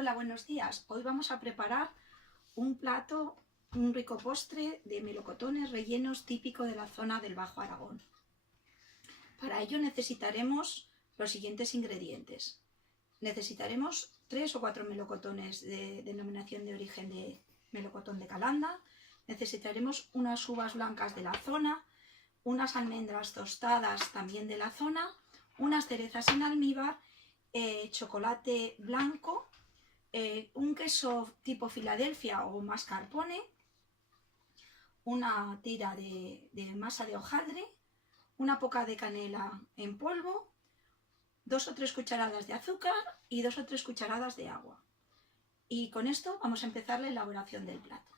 Hola, buenos días. Hoy vamos a preparar un rico postre de melocotones rellenos típico de la zona del Bajo Aragón. Para ello necesitaremos los siguientes ingredientes. Necesitaremos 3 o 4 melocotones de denominación de origen de melocotón de Calanda. Necesitaremos unas uvas blancas de la zona, unas almendras tostadas también de la zona, unas cerezas en almíbar, chocolate blanco, un queso tipo Filadelfia o mascarpone, una tira de masa de hojaldre, una poca de canela en polvo, 2 o 3 cucharadas de azúcar y 2 o 3 cucharadas de agua. Y con esto vamos a empezar la elaboración del plato.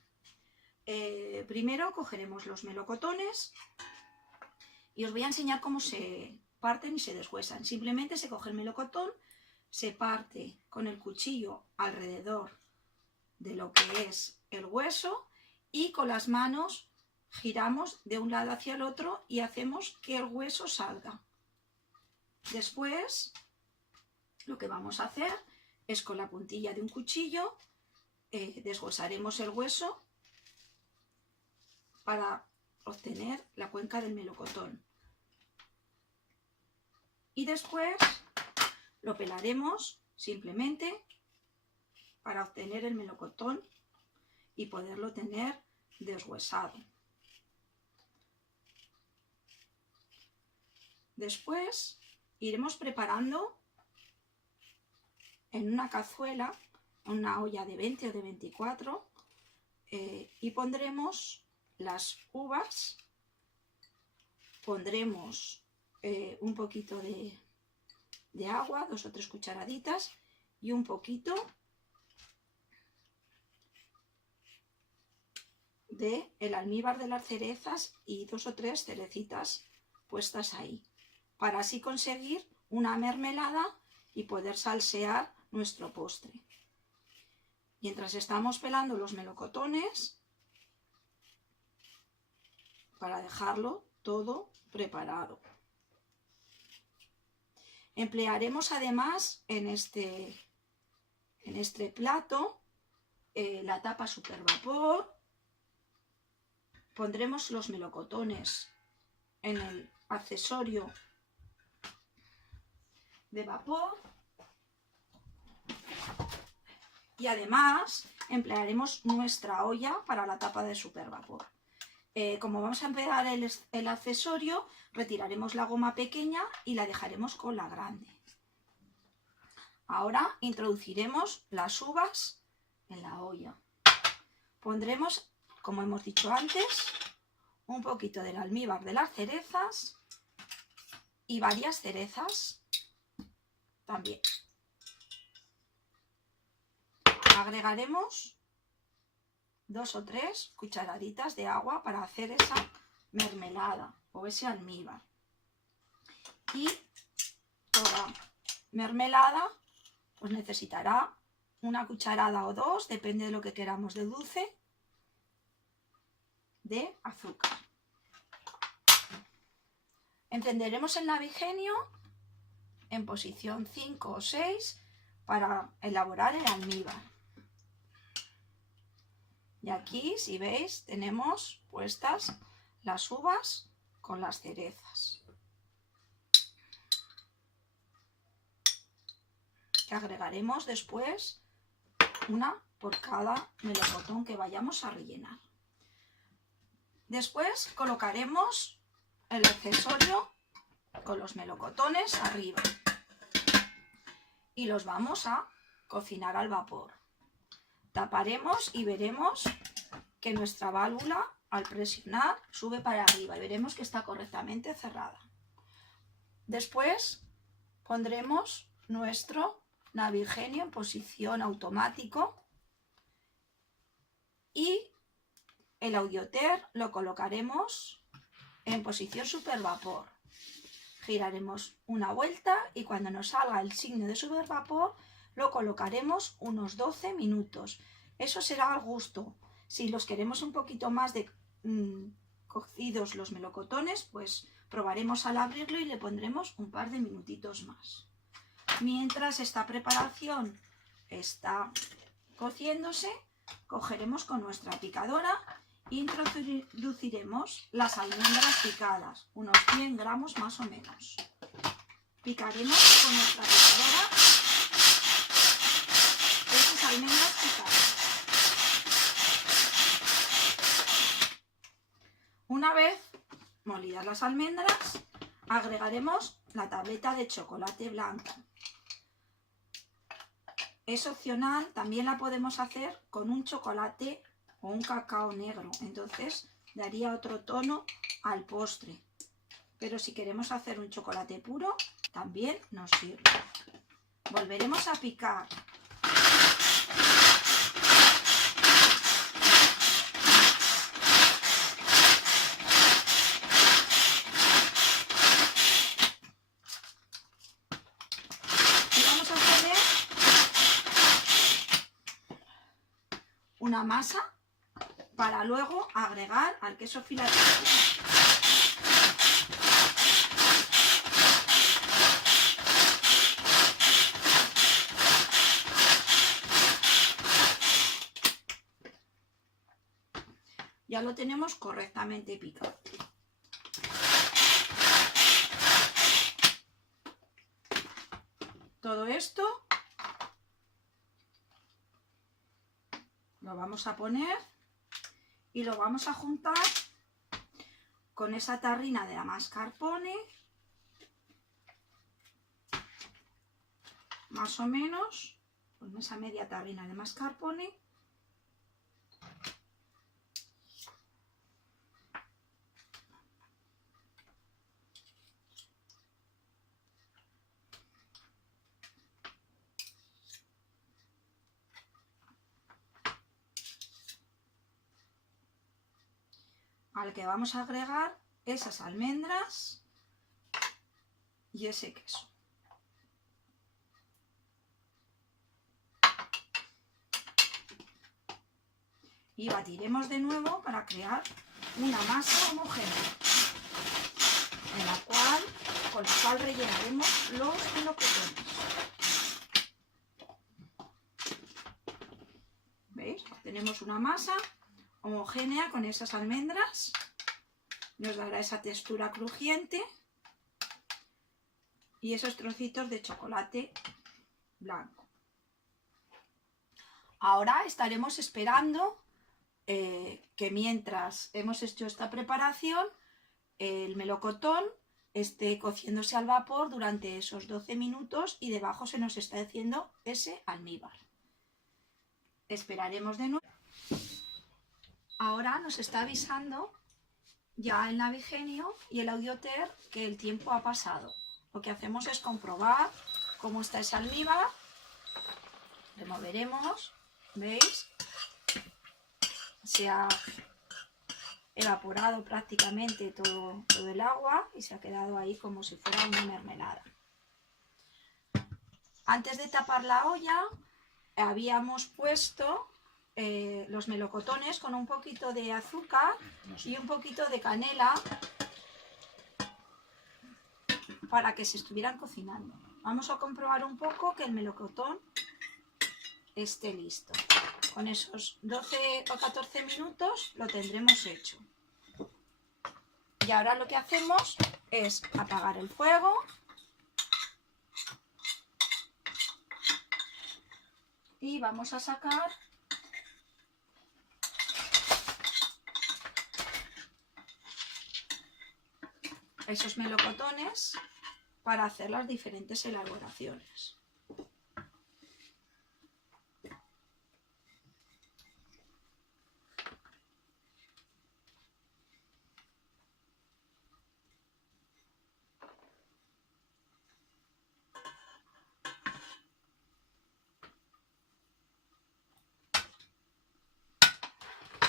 Primero cogeremos los melocotones y os voy a enseñar cómo se parten y se deshuesan. Simplemente se coge el melocotón, se parte con el cuchillo alrededor de lo que es el hueso y con las manos giramos de un lado hacia el otro y hacemos que el hueso salga. Después lo que vamos a hacer es con la puntilla de un cuchillo deshuesaremos el hueso para obtener la cuenca del melocotón. Y después lo pelaremos simplemente para obtener el melocotón y poderlo tener deshuesado. Después iremos preparando en una cazuela, una olla de 20 o de 24, y pondremos las uvas, pondremos un poquito de agua, 2 o 3 cucharaditas, y un poquito de el almíbar de las cerezas y 2 o 3 cerecitas puestas ahí, para así conseguir una mermelada y poder salsear nuestro postre. Mientras estamos pelando los melocotones, para dejarlo todo preparado. Emplearemos además en este plato la tapa supervapor. Pondremos los melocotones en el accesorio de vapor y además emplearemos nuestra olla para la tapa de supervapor. Como vamos a emplear el accesorio, retiraremos la goma pequeña y la dejaremos con la grande. Ahora introduciremos las uvas en la olla. Pondremos, como hemos dicho antes, un poquito del almíbar de las cerezas y varias cerezas también. Agregaremos 2 o 3 cucharaditas de agua para hacer esa mermelada o ese almíbar. Y toda mermelada pues necesitará una cucharada o 2, depende de lo que queramos de dulce, de azúcar. Encenderemos el navigenio en posición 5 o 6 para elaborar el almíbar. Y aquí, si veis, tenemos puestas las uvas con las cerezas, que agregaremos después una por cada melocotón que vayamos a rellenar. Después colocaremos el accesorio con los melocotones arriba y los vamos a cocinar al vapor. Taparemos y veremos que nuestra válvula al presionar sube para arriba y veremos que está correctamente cerrada. Después pondremos nuestro navigenio en posición automático y el audioter lo colocaremos en posición supervapor. Giraremos una vuelta y cuando nos salga el signo de supervapor lo colocaremos unos 12 minutos. Eso será al gusto. Si los queremos un poquito más de cocidos los melocotones, pues probaremos al abrirlo y le pondremos un par de minutitos más. Mientras esta preparación está cociéndose, cogeremos con nuestra picadora e introduciremos las almendras picadas, unos 100 gramos más o menos. Picaremos con nuestra picadora esas almendras picadas. Una vez molidas las almendras, agregaremos la tableta de chocolate blanco. Es opcional, también la podemos hacer con un chocolate o un cacao negro, entonces daría otro tono al postre. Pero si queremos hacer un chocolate puro, también nos sirve. Volveremos a picar. Y vamos a hacer una masa para luego agregar al queso Filadelfia. Ya lo tenemos correctamente picado. Todo esto lo vamos a poner y lo vamos a juntar con esa tarrina de la mascarpone, más o menos, con esa media tarrina de mascarpone. Al que vamos a agregar esas almendras y ese queso. Y batiremos de nuevo para crear una masa homogénea, con la cual rellenaremos los melocotones. ¿Veis? Tenemos una masa homogénea con esas almendras, nos dará esa textura crujiente y esos trocitos de chocolate blanco. Ahora estaremos esperando que mientras hemos hecho esta preparación, el melocotón esté cociéndose al vapor durante esos 12 minutos y debajo se nos está haciendo ese almíbar. Esperaremos de nuevo. Ahora nos está avisando ya el Navigenio y el Audioter que el tiempo ha pasado. Lo que hacemos es comprobar cómo está ese almíbar. Removeremos, ¿veis? Se ha evaporado prácticamente todo el agua y se ha quedado ahí como si fuera una mermelada. Antes de tapar la olla habíamos puesto los melocotones con un poquito de azúcar y un poquito de canela para que se estuvieran cocinando. Vamos a comprobar un poco que el melocotón esté listo. Con esos 12 o 14 minutos lo tendremos hecho. Y ahora lo que hacemos es apagar el fuego y vamos a sacar esos melocotones para hacer las diferentes elaboraciones.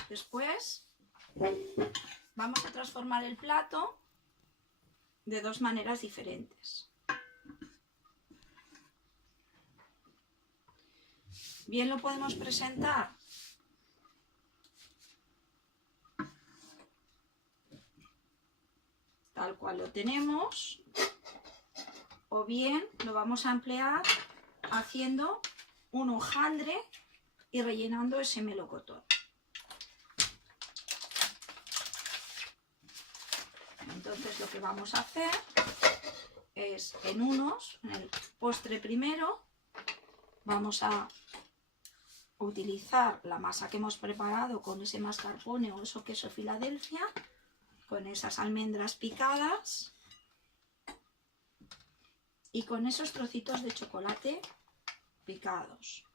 Después vamos a transformar el plato de dos maneras diferentes. Bien lo podemos presentar tal cual lo tenemos, o bien lo vamos a emplear haciendo un hojaldre y rellenando ese melocotón. Entonces lo que vamos a hacer es en el postre primero, vamos a utilizar la masa que hemos preparado con ese mascarpone o eso queso Filadelfia, con esas almendras picadas y con esos trocitos de chocolate picados.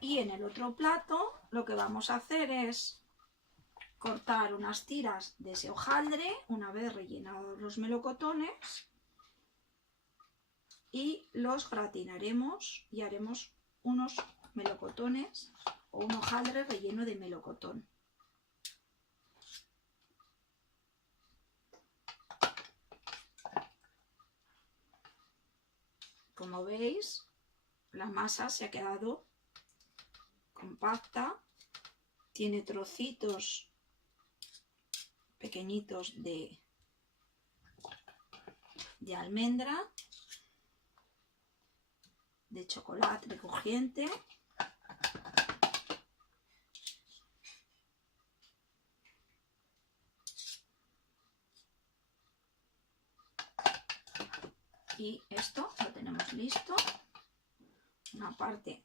Y en el otro plato lo que vamos a hacer es cortar unas tiras de ese hojaldre una vez rellenados los melocotones y los gratinaremos y haremos unos melocotones o un hojaldre relleno de melocotón. Como veis, la masa se ha quedado compacta, tiene trocitos pequeñitos de almendra, de chocolate crujiente, y esto lo tenemos listo. Una parte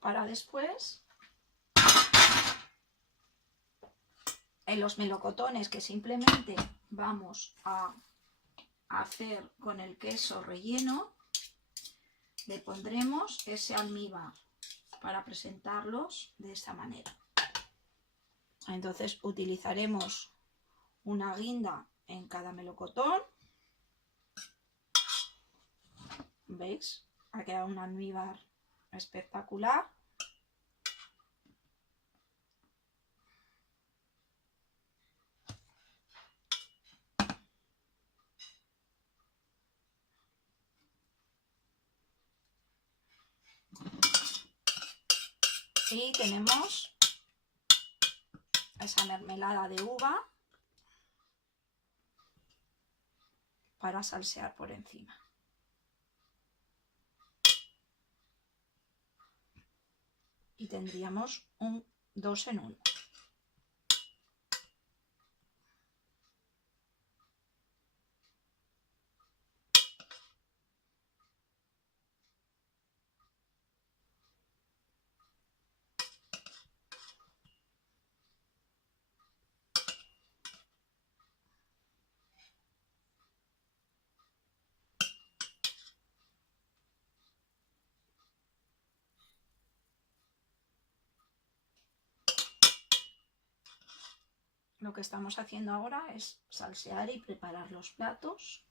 para después. En los melocotones que simplemente vamos a hacer con el queso relleno, le pondremos ese almíbar para presentarlos de esta manera. Entonces utilizaremos una guinda en cada melocotón. ¿Veis? Ha quedado un almíbar espectacular. Y tenemos esa mermelada de uva para salsear por encima. Y tendríamos un 2 en 1. Lo que estamos haciendo ahora es salsear y preparar los platos.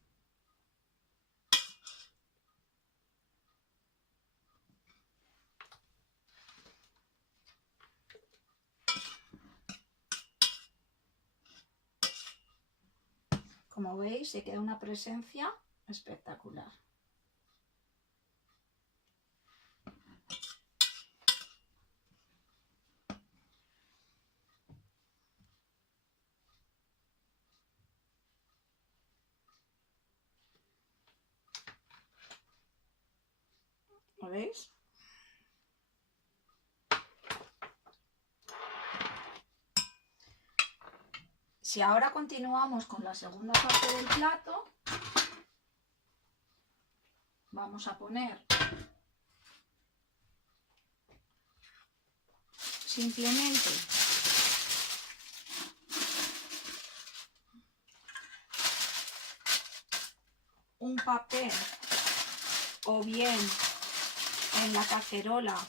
Como veis, se queda una presencia espectacular. ¿Lo veis? Si ahora continuamos con la segunda parte del plato, vamos a poner simplemente un papel o bien en la cacerola,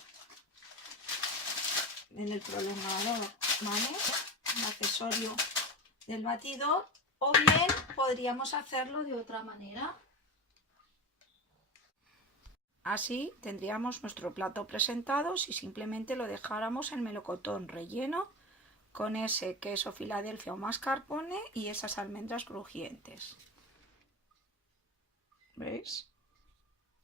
en el prolongador, ¿vale? El accesorio del batidor, o bien podríamos hacerlo de otra manera. Así tendríamos nuestro plato presentado si simplemente lo dejáramos en melocotón relleno con ese queso Filadelfia o mascarpone y esas almendras crujientes. ¿Veis?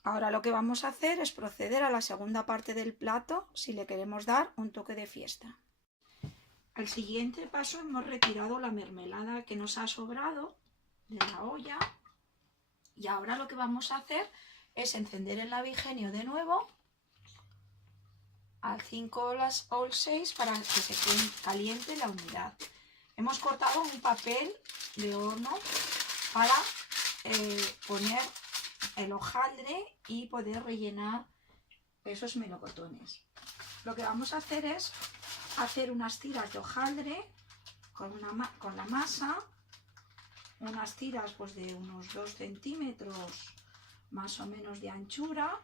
Ahora lo que vamos a hacer es proceder a la segunda parte del plato si le queremos dar un toque de fiesta. Al siguiente paso hemos retirado la mermelada que nos ha sobrado de la olla y ahora lo que vamos a hacer es encender el navigenio de nuevo al 5 o al 6 para que se caliente la unidad. Hemos cortado un papel de horno para poner el hojaldre y poder rellenar esos melocotones. Lo que vamos a hacer es hacer unas tiras de hojaldre con la masa, unas tiras pues de unos 2 centímetros más o menos de anchura.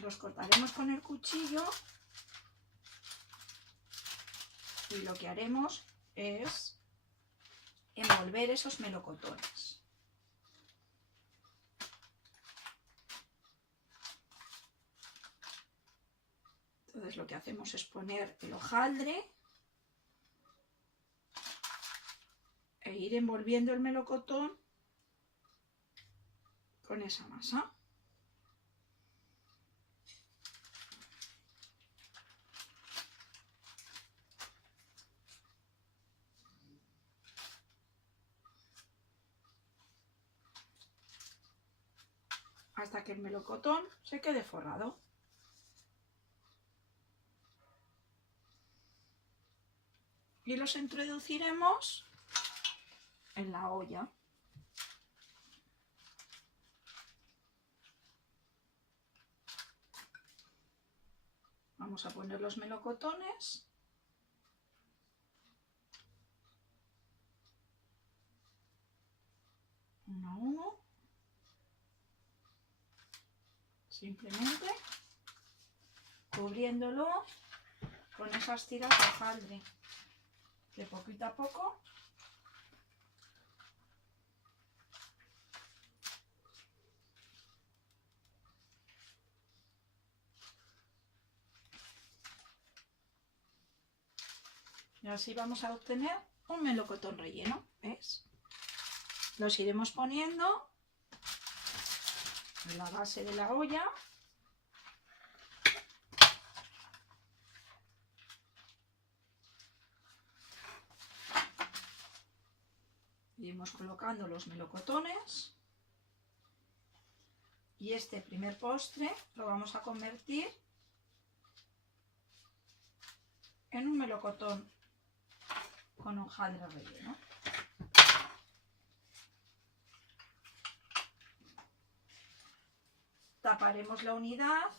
Los cortaremos con el cuchillo y lo que haremos es envolver esos melocotones. Entonces lo que hacemos es poner el hojaldre e ir envolviendo el melocotón con esa masa. Hasta que el melocotón se quede forrado. Y los introduciremos en la olla. Vamos a poner los melocotones. Uno a uno. Simplemente cubriéndolo con esas tiras de hojaldre. De poquito a poco y así vamos a obtener un melocotón relleno. ¿Ves? Los iremos poniendo en la base de la olla. Iremos colocando los melocotones y este primer postre lo vamos a convertir en un melocotón con hojaldre relleno. Taparemos la unidad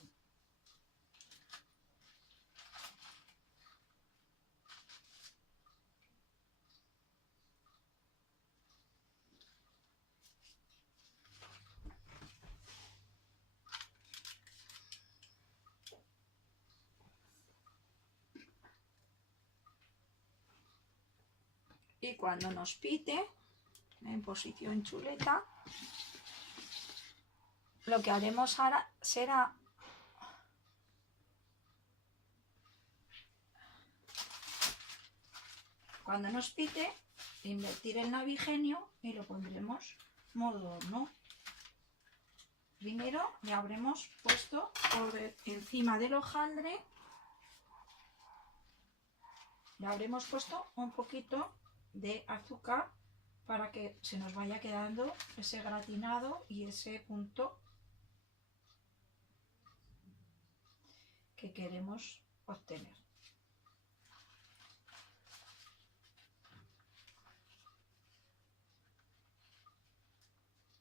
y cuando nos pite en posición chuleta, lo que haremos ahora será cuando nos pite invertir el navigenio y lo pondremos modo horno. Primero ya habremos puesto por encima del hojaldre, le habremos puesto un poquito de azúcar para que se nos vaya quedando ese gratinado y ese punto que queremos obtener.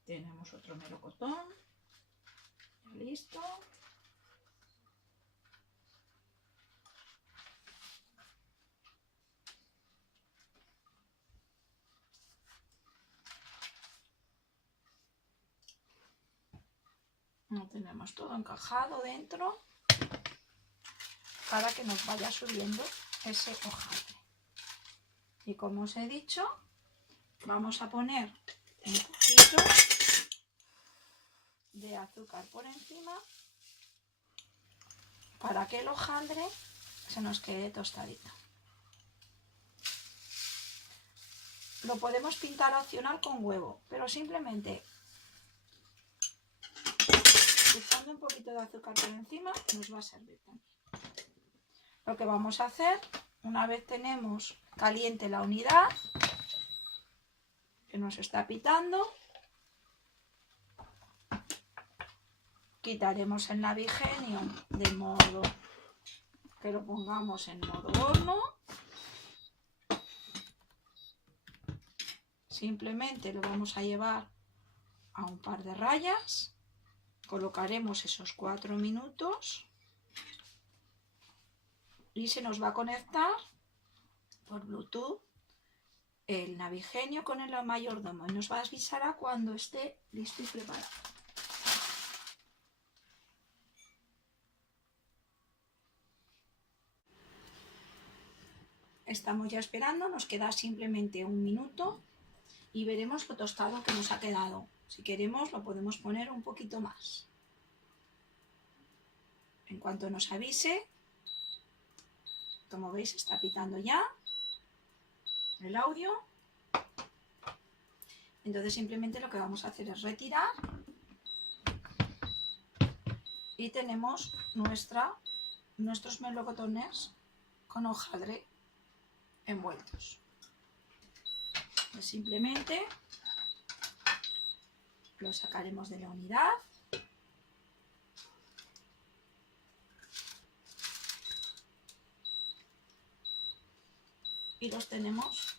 Tenemos otro melocotón, listo. Lo tenemos todo encajado dentro para que nos vaya subiendo ese hojaldre. Y como os he dicho, vamos a poner un poquito de azúcar por encima para que el hojaldre se nos quede tostadito. Lo podemos pintar opcional con huevo, pero simplemente echando un poquito de azúcar por encima nos va a servir también. Lo que vamos a hacer, una vez tenemos caliente la unidad, que nos está pitando, quitaremos el navigenio de modo que lo pongamos en modo horno. Simplemente lo vamos a llevar a un par de rayas, colocaremos esos 4 minutos y se nos va a conectar por Bluetooth el navigenio con el mayordomo y nos va a avisar cuando esté listo y preparado. Estamos ya esperando, nos queda simplemente 1 minuto y veremos lo tostado que nos ha quedado. Si queremos lo podemos poner un poquito más. En cuanto nos avise, como veis está pitando ya el audio. Entonces simplemente lo que vamos a hacer es retirar y tenemos nuestros melocotones con hojaldre envueltos. Pues simplemente los sacaremos de la unidad y los tenemos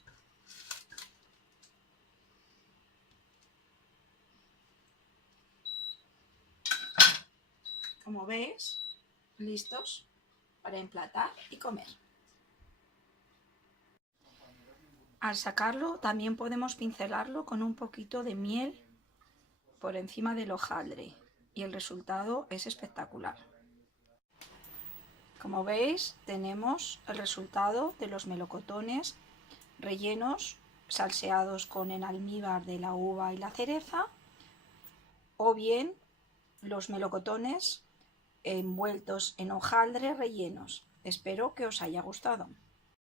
como veis listos para emplatar y comer. Al sacarlo también podemos pincelarlo con un poquito de miel por encima del hojaldre y el resultado es espectacular. Como veis tenemos el resultado de los melocotones rellenos, salseados con el almíbar de la uva y la cereza, o bien los melocotones envueltos en hojaldre rellenos. Espero que os haya gustado.